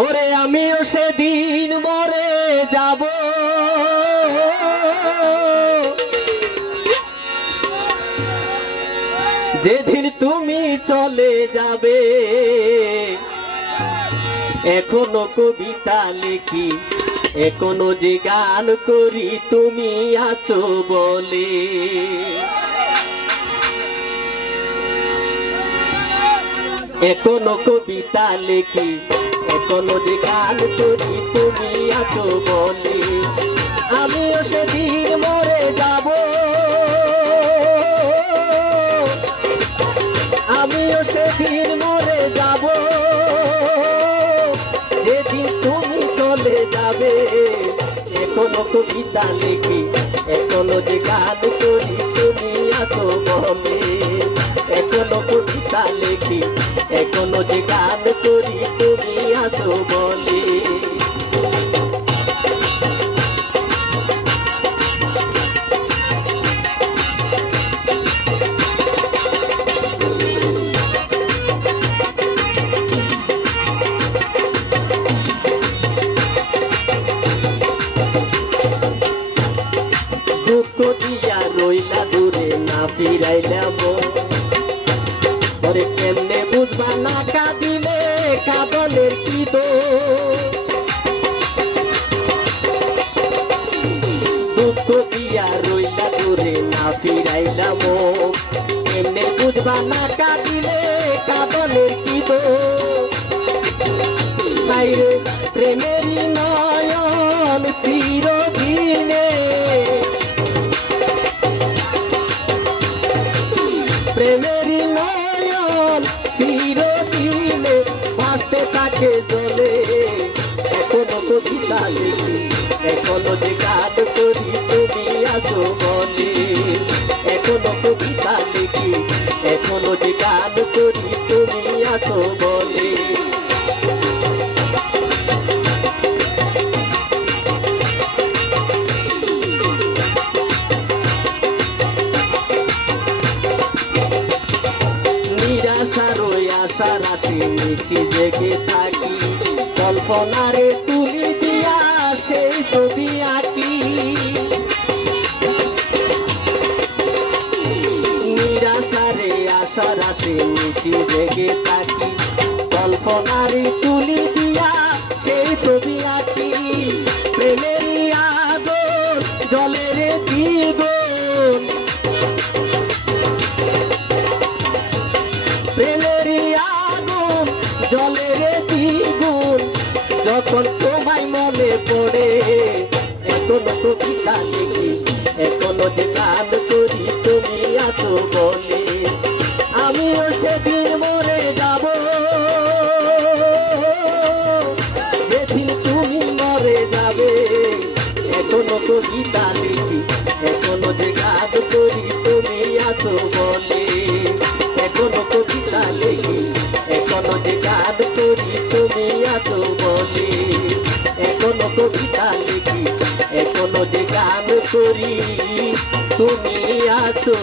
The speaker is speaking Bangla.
ওরে আমিও সেদিন মরে যাব। যেদিন তুমি চলে যাবে, এখনও কবিতা লিখি, এখনও যে গান করি, তুমি আছো বলে। এখনও কবিতা লিখি এখনও যে গান করি তুমি আছো বলে। আমিও সেদিন মরে যাব। আমিও সেদিন মরে যাব। যেদিন তুমি চলে যাবে, এখনও কবিতা লিখি, এখনও যে গান করি, তুমি আসো বলে। এখনও কবিতা লিখি এখনও যে গান করি তুমি আসো বলে। দুঃখ দিয়া রইলা দূরে না ফিরাইলাম। ওরে কেমনে বুঝবা না কাঁদিলে কাঁদনের কি দুঃখ দিয়া রইলা দূরে, না ফিরাইলাম কেমনে বুঝবা না কাঁদিলে কাঁদনের কি দো বাইরে ভাসতে থাকে জলে। এখনও কবিতা লিখি এখনও যে কাজ করি, তুমি আসো বলে এখনও কবিতা লিখি এখনও যে কাজ করি, তুমি আসো বলে আশার আসে নিচে জেগে থাকি। কল্পনারে তুলি দিয়া সেই ছবি আঁকি। নিরাশারে জেগে থাকি। কল্পনারে তুলি দিয়া সেই ছবি আঁকি। প্রেমের আদর জলের মনে পড়ে। এখনও কবিতা লিখি এখনও যে গান করি, তুমি আসো বলে। আমিও সেদিন মরে যাব। যেদিন তুমি মরে যাবে, এখনও কবিতা লিখি এখনও যে গান করি, তুমি আসো বলে। এখনও কবিতা লিখি এখনও যে গান করি, তুমি আসো বলে। এখনও কবিতা লিখি এখনও যে গান করি তুমি আছো